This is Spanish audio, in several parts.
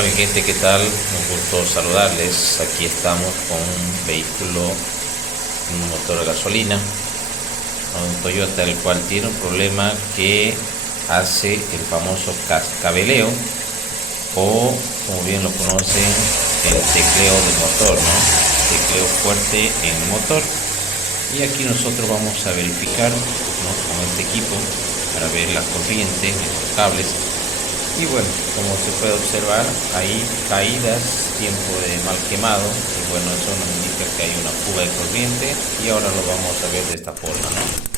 Hola mi gente, ¿qué tal? Un gusto saludarles. Aquí estamos con un vehículo, un motor a gasolina, un Toyota, el cual tiene un problema que hace el famoso cascabeleo o, como bien lo conocen, el tecleo del motor, ¿no? Tecleo fuerte en el motor. Y aquí nosotros vamos a verificar, ¿no?, con este equipo para ver la corriente, los cables. Y bueno, como se puede observar, hay caídas, tiempo de mal quemado, y bueno, eso nos indica que hay una fuga de corriente, y ahora lo vamos a ver de esta forma, ¿no?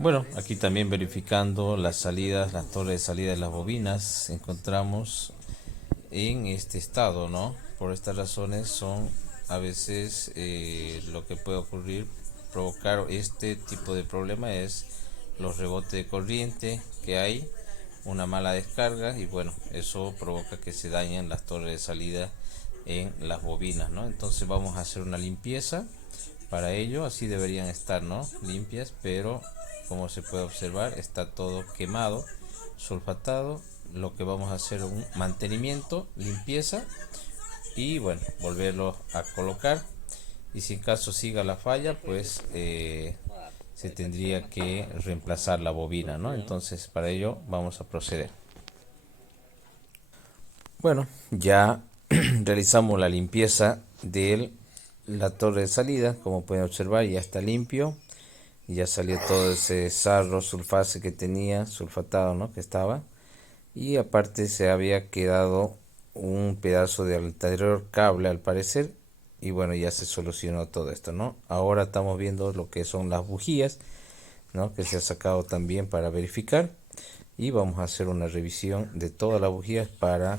Bueno, aquí también verificando las salidas, las torres de salida de las bobinas, encontramos en este estado, ¿no? Por estas razones son a veces lo que puede ocurrir, provocar este tipo de problema es los rebotes de corriente que hay, una mala descarga, y bueno, eso provoca que se dañen las torres de salida en las bobinas, ¿no? Entonces vamos a hacer una limpieza para ello. Así deberían estar, ¿no?, limpias, pero como se puede observar está todo quemado, sulfatado. Lo que vamos a hacer es un mantenimiento, limpieza, y bueno, volverlo a colocar. Y si en caso siga la falla, pues se tendría que reemplazar la bobina, ¿no? Entonces para ello vamos a proceder. Bueno, ya realizamos la limpieza de la torre de salida. Como pueden observar, ya está limpio, ya salió todo ese sarro sulfase que tenía, sulfatado, ¿no?, que estaba. Y aparte se había quedado un pedazo de anterior cable al parecer, y bueno, ya se solucionó todo esto, ¿no? Ahora estamos viendo lo que son las bujías, ¿no?, que se ha sacado también para verificar, y vamos a hacer una revisión de todas las bujías para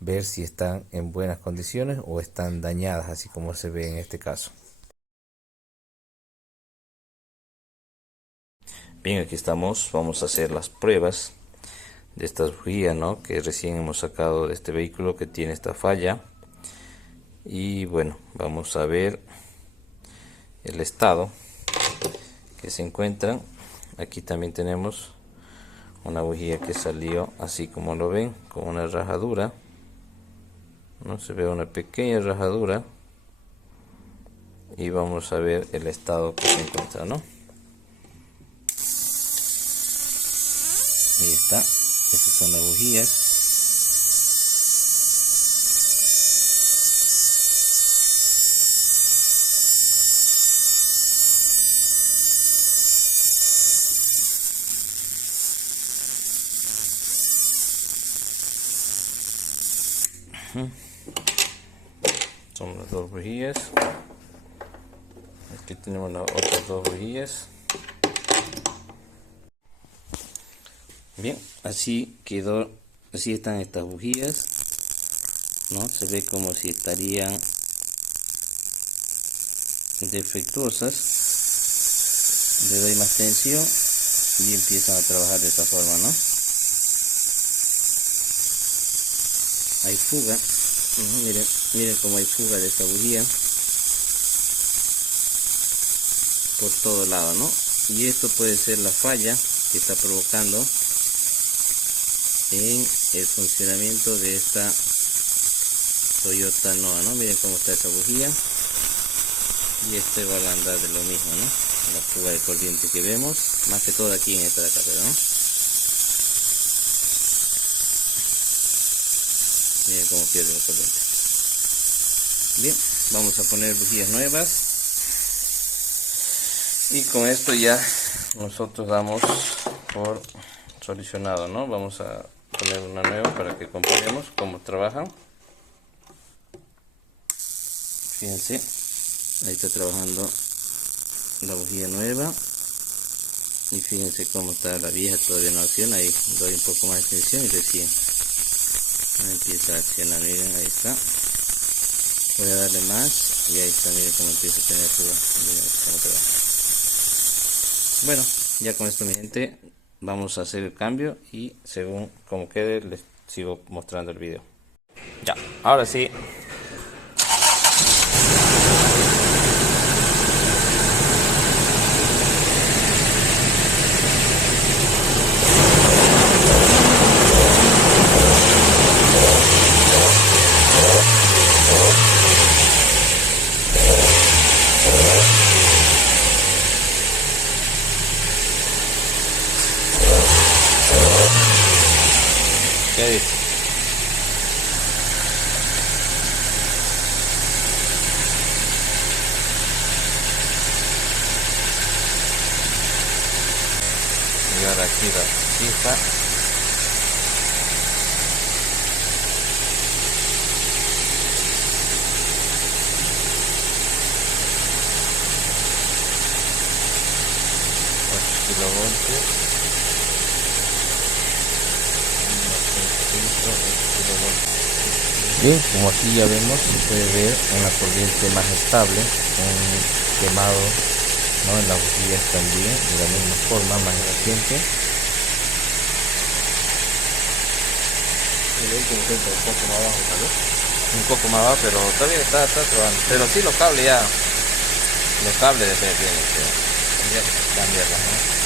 ver si están en buenas condiciones o están dañadas, así como se ve en este caso. Bien, aquí estamos, vamos a hacer las pruebas de estas bujías, ¿no?, que recién hemos sacado de este vehículo que tiene esta falla. Y bueno, vamos a ver el estado que se encuentran. Aquí también tenemos una bujía que salió así como lo ven, con una rajadura, ¿no? Se ve una pequeña rajadura, y vamos a ver el estado que se encuentra, ¿no? Ahí está, esas son las bujías. Son las dos bujías. Aquí tenemos las otras dos bujías. Bien, así quedó, así están estas bujías, ¿no? Se ve como si estarían defectuosas. Le doy más tensión y empiezan a trabajar de esta forma, ¿no? Hay fuga. Miren cómo hay fuga de esta bujía por todo lado, ¿no? Y esto puede ser la falla que está provocando en el funcionamiento de esta Toyota Noah, ¿no? Miren cómo está esa bujía, y este va a andar de lo mismo, ¿no? La fuga de corriente que vemos, más que todo aquí en esta de acá, ¿no? Miren cómo pierde la corriente. Bien, vamos a poner bujías nuevas, y con esto ya nosotros damos por solucionado, ¿no? Vamos a poner una nueva para que comparemos cómo trabajan. Fíjense, ahí está trabajando la bujía nueva, y fíjense cómo está la vieja, todavía no acciona. Ahí doy un poco más de tensión y recién empieza a accionar. Miren, ahí está. Voy a darle más y ahí está, miren cómo empieza a tener fuga. Miren cómo queda. Bueno, ya con esto, mi gente, vamos a hacer el cambio, y según como quede les sigo mostrando el video. Ya, ahora sí. ¿Qué dice? Y ahora aquí la fija. Kilovoltios. Bien, como aquí ya vemos, se puede ver una corriente más estable, un quemado, ¿no?, en las bujías también, de la misma forma, más eficiente. Un poco más abajo, tal vez. Un poco más abajo, pero todavía está trabajando. Pero sí, los cables definitivamente tienen que cambiarlos, ¿no?